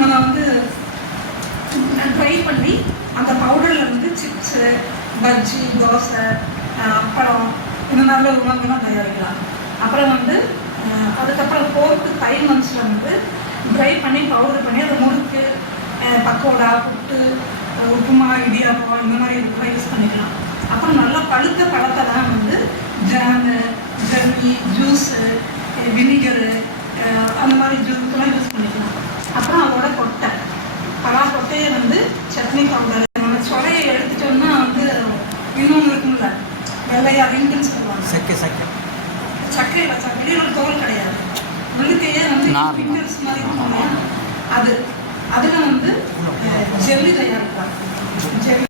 நம்ம வந்து ட்ரை பண்ணி அந்த பவுடரில் வந்து சிப்ஸு பஜ்ஜி தோசை அப்பளம் இந்த மாதிரி உணவுகள்லாம் தயாரிக்கலாம். அப்புறம் வந்து அதுக்கப்புறம் ஃபோர்த்து ஃபைவ் மந்த்ஸில் வந்து ட்ரை பண்ணி பவுடர் பண்ணி அதை முறுக்கு பக்கோடா புட்டு உப்புமா இடியாப்பம் இந்த மாதிரி இதுக்கெல்லாம் சட்னி பவுடர் நம்ம சொலையை எடுத்துட்டோம்னா வந்து இன்னொன்று இருக்கும்ல வெள்ளையா ரிங்குன்னு சொல்லுவாங்க. சக்கை சக்கை. சக்கையில் வெளியில் தோல் கிடையாது. உள்ளுக்கையே வந்து. ஃபிங்கர்ஸ் மாதிரி இருக்கும் அது அதில் வந்து ஜெல்லி தயாரிப்பாங்க. ஜெல்லி